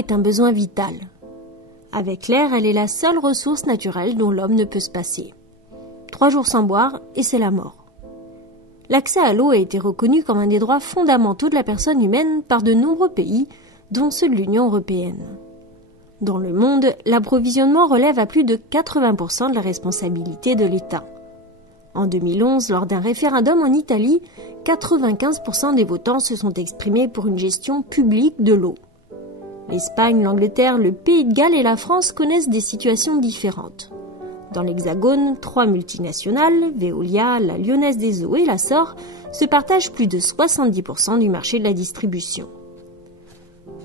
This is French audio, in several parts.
est un besoin vital. Avec l'air, elle est la seule ressource naturelle dont l'homme ne peut se passer. 3 jours sans boire et c'est la mort. L'accès à l'eau a été reconnu comme un des droits fondamentaux de la personne humaine par de nombreux pays, dont ceux de l'Union européenne. Dans le monde, l'approvisionnement relève à plus de 80% de la responsabilité de l'État. En 2011, lors d'un référendum en Italie, 95% des votants se sont exprimés pour une gestion publique de l'eau. L'Espagne, l'Angleterre, le Pays de Galles et la France connaissent des situations différentes. Dans l'Hexagone, 3 multinationales, Veolia, la Lyonnaise des Eaux et la SOR, se partagent plus de 70% du marché de la distribution.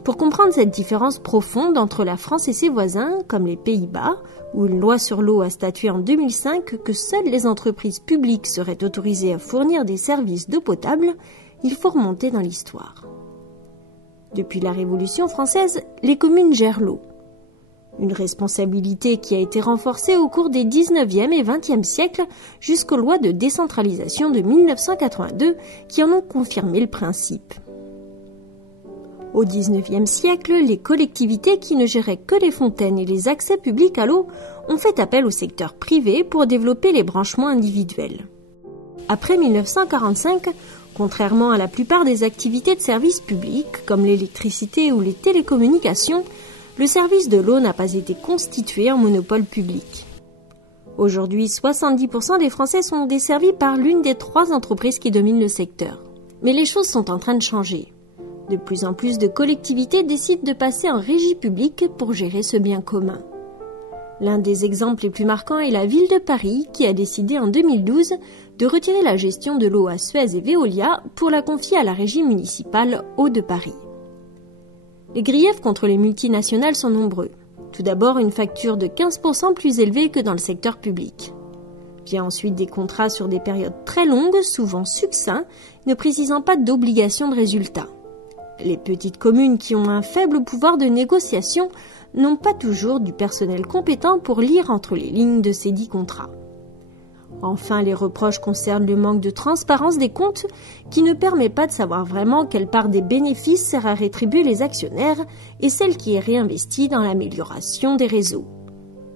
Pour comprendre cette différence profonde entre la France et ses voisins, comme les Pays-Bas, où une loi sur l'eau a statué en 2005 que seules les entreprises publiques seraient autorisées à fournir des services d'eau potable, il faut remonter dans l'histoire. Depuis la Révolution française, les communes gèrent l'eau. Une responsabilité qui a été renforcée au cours des 19e et 20e siècles jusqu'aux lois de décentralisation de 1982 qui en ont confirmé le principe. Au 19e siècle, les collectivités qui ne géraient que les fontaines et les accès publics à l'eau ont fait appel au secteur privé pour développer les branchements individuels. Après 1945, contrairement à la plupart des activités de services publics comme l'électricité ou les télécommunications, le service de l'eau n'a pas été constitué en monopole public. Aujourd'hui, 70% des Français sont desservis par l'une des 3 entreprises qui dominent le secteur. Mais les choses sont en train de changer. De plus en plus de collectivités décident de passer en régie publique pour gérer ce bien commun. L'un des exemples les plus marquants est la ville de Paris qui a décidé en 2012 de retirer la gestion de l'eau à Suez et Veolia pour la confier à la régie municipale Eau de Paris. Les griefs contre les multinationales sont nombreux. Tout d'abord, une facture de 15% plus élevée que dans le secteur public. Vient ensuite des contrats sur des périodes très longues, souvent succincts, ne précisant pas d'obligation de résultat. Les petites communes qui ont un faible pouvoir de négociation n'ont pas toujours du personnel compétent pour lire entre les lignes de ces 10 contrats. Enfin, les reproches concernent le manque de transparence des comptes qui ne permet pas de savoir vraiment quelle part des bénéfices sert à rétribuer les actionnaires et celle qui est réinvestie dans l'amélioration des réseaux.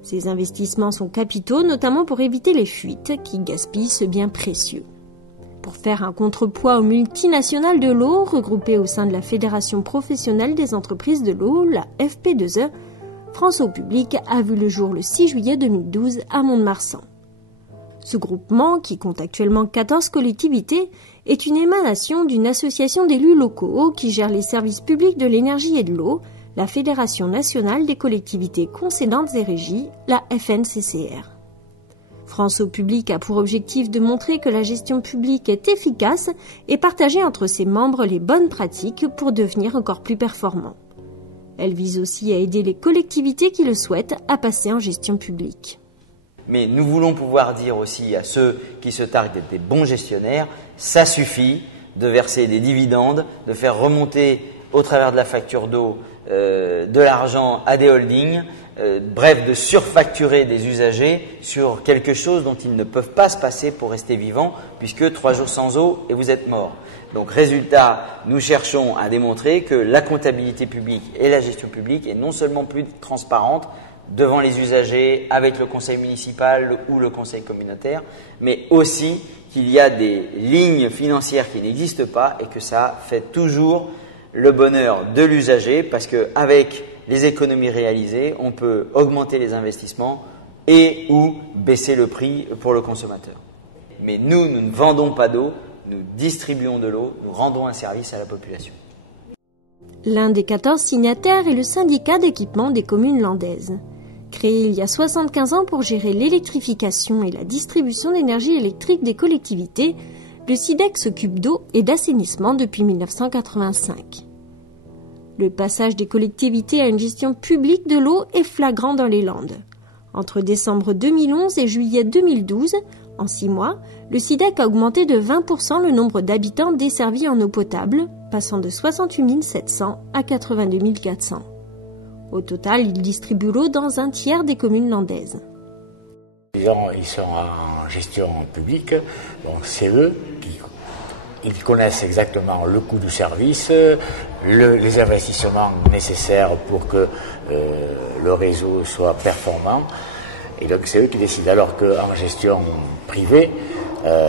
Ces investissements sont capitaux, notamment pour éviter les fuites qui gaspillent ce bien précieux. Pour faire un contrepoids aux multinationales de l'eau regroupées au sein de la Fédération professionnelle des entreprises de l'eau, la FP2E, France Eau Publique a vu le jour le 6 juillet 2012 à Mont-de-Marsan. Ce groupement, qui compte actuellement 14 collectivités, est une émanation d'une association d'élus locaux qui gère les services publics de l'énergie et de l'eau, la Fédération nationale des collectivités concédantes et régies, la FNCCR. France Eau Publique a pour objectif de montrer que la gestion publique est efficace et partager entre ses membres les bonnes pratiques pour devenir encore plus performants. Elle vise aussi à aider les collectivités qui le souhaitent à passer en gestion publique. Mais nous voulons pouvoir dire aussi à ceux qui se targuent d'être des bons gestionnaires, ça suffit de verser des dividendes, de faire remonter au travers de la facture d'eau de l'argent à des holdings, bref, de surfacturer des usagers sur quelque chose dont ils ne peuvent pas se passer pour rester vivants, puisque 3 jours sans eau et vous êtes mort. Donc résultat, nous cherchons à démontrer que la comptabilité publique et la gestion publique est non seulement plus transparente devant les usagers, avec le conseil municipal ou le conseil communautaire, mais aussi qu'il y a des lignes financières qui n'existent pas et que ça fait toujours le bonheur de l'usager parce qu'avec les économies réalisées, on peut augmenter les investissements et ou baisser le prix pour le consommateur. Mais nous ne vendons pas d'eau, nous distribuons de l'eau, nous rendons un service à la population. L'un des 14 signataires est le syndicat d'équipement des communes landaises. Créé il y a 75 ans pour gérer l'électrification et la distribution d'énergie électrique des collectivités, le SIDEC s'occupe d'eau et d'assainissement depuis 1985. Le passage des collectivités à une gestion publique de l'eau est flagrant dans les Landes. Entre décembre 2011 et juillet 2012, en 6 mois, le SIDEC a augmenté de 20% le nombre d'habitants desservis en eau potable, passant de 68 700 à 82 400. Au total, il distribue l'eau dans un tiers des communes landaises. Ils sont en gestion publique, donc c'est eux qui Ils connaissent exactement le coût du service, les investissements nécessaires pour que le réseau soit performant. Et donc c'est eux qui décident. Alors qu'en gestion privée,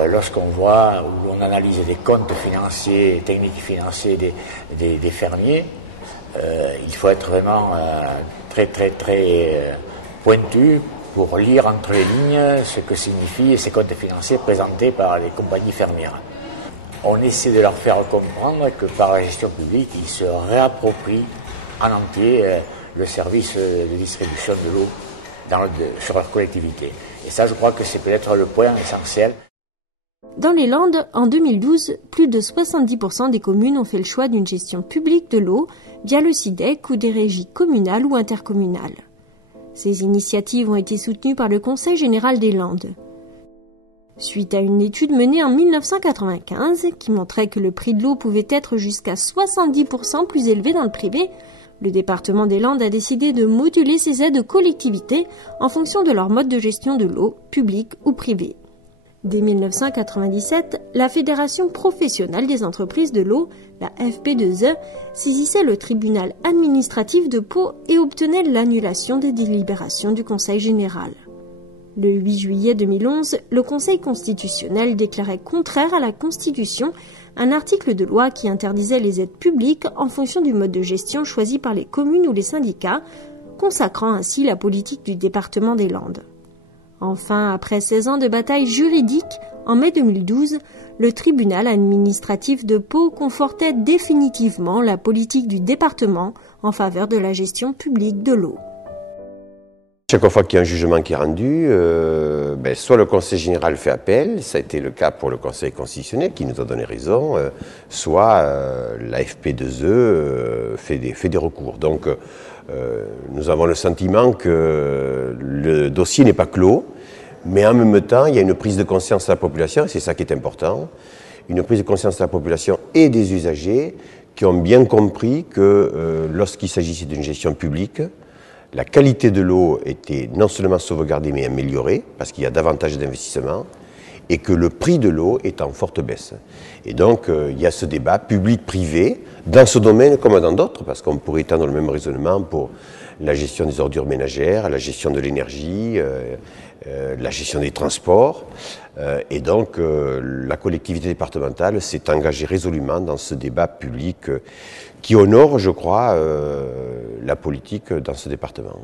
lorsqu'on voit ou on analyse les comptes financiers, techniques financiers des fermiers, il faut être vraiment très pointu pour lire entre les lignes ce que signifient ces comptes financiers présentés par les compagnies fermières. On essaie de leur faire comprendre que par la gestion publique, ils se réapproprient en entier le service de distribution de l'eau sur leur collectivité. Et ça, je crois que c'est peut-être le point essentiel. Dans les Landes, en 2012, plus de 70% des communes ont fait le choix d'une gestion publique de l'eau via le SIDEC ou des régies communales ou intercommunales. Ces initiatives ont été soutenues par le Conseil général des Landes. Suite à une étude menée en 1995 qui montrait que le prix de l'eau pouvait être jusqu'à 70% plus élevé dans le privé, le département des Landes a décidé de moduler ses aides aux collectivités en fonction de leur mode de gestion de l'eau, publique ou privée. Dès 1997, la Fédération professionnelle des entreprises de l'eau, la FP2E, saisissait le tribunal administratif de Pau et obtenait l'annulation des délibérations du Conseil général. Le 8 juillet 2011, le Conseil constitutionnel déclarait contraire à la Constitution un article de loi qui interdisait les aides publiques en fonction du mode de gestion choisi par les communes ou les syndicats, consacrant ainsi la politique du département des Landes. Enfin, après 16 ans de bataille juridique, en mai 2012, le tribunal administratif de Pau confortait définitivement la politique du département en faveur de la gestion publique de l'eau. Chaque fois qu'il y a un jugement qui est rendu, soit le Conseil général fait appel, ça a été le cas pour le Conseil constitutionnel qui nous a donné raison, soit la FP2E fait des recours. Donc nous avons le sentiment que le dossier n'est pas clos, mais en même temps il y a une prise de conscience de la population, et c'est ça qui est important, une prise de conscience de la population et des usagers qui ont bien compris que lorsqu'il s'agissait d'une gestion publique, la qualité de l'eau était non seulement sauvegardée mais améliorée parce qu'il y a davantage d'investissements et que le prix de l'eau est en forte baisse. Et donc il y a ce débat public-privé dans ce domaine comme dans d'autres, parce qu'on pourrait étendre le même raisonnement pour la gestion des ordures ménagères, la gestion de l'énergie, la gestion des transports. Et donc la collectivité départementale s'est engagée résolument dans ce débat public qui honore, je crois, la politique dans ce département.